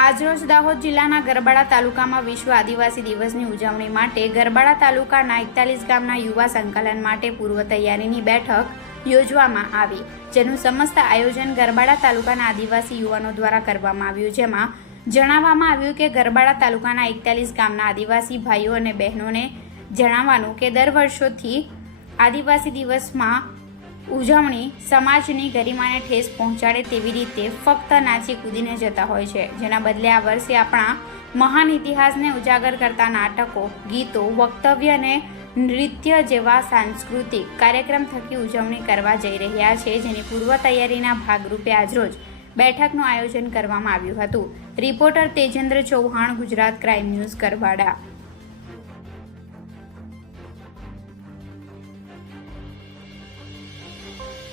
આજરોજ દાહોદ જિલ્લાના ગરબાડા તાલુકામાં વિશ્વ આદિવાસી દિવસની ઉજવણી માટે ગરબાડા તાલુકાના એકતાલીસ ગામના યુવા સંકલન માટે પૂર્વ તૈયારીની બેઠક યોજવામાં આવી, જેનું સમસ્ત આયોજન ગરબાડા તાલુકાના આદિવાસી યુવાનો દ્વારા કરવામાં આવ્યું, જેમાં જણાવવામાં આવ્યું કે ગરબાડા તાલુકાના એકતાલીસ ગામના આદિવાસી ભાઈઓ અને બહેનોને જણાવવાનું કે દર વર્ષોથી આદિવાસી દિવસમાં ઉજવણી સમાજની ગરિમાને ઠેસ પહોંચાડે તેવી રીતે ફક્ત નાચી કૂદીને જતા હોય છે. જેના બદલે આ વર્ષે આપણા મહાન ઇતિહાસને ઉજાગર કરતા નાટકો, ગીતો, વક્તવ્ય અને નૃત્ય જેવા સાંસ્કૃતિક કાર્યક્રમ થકી ઉજવણી કરવા જઈ રહ્યા છે, જેની પૂર્વ તૈયારીના ભાગરૂપે આજરોજ બેઠકનું આયોજન કરવામાં આવ્યું હતું. Reporter Tejendra Chauhan, Gujarat crime news, Karwada.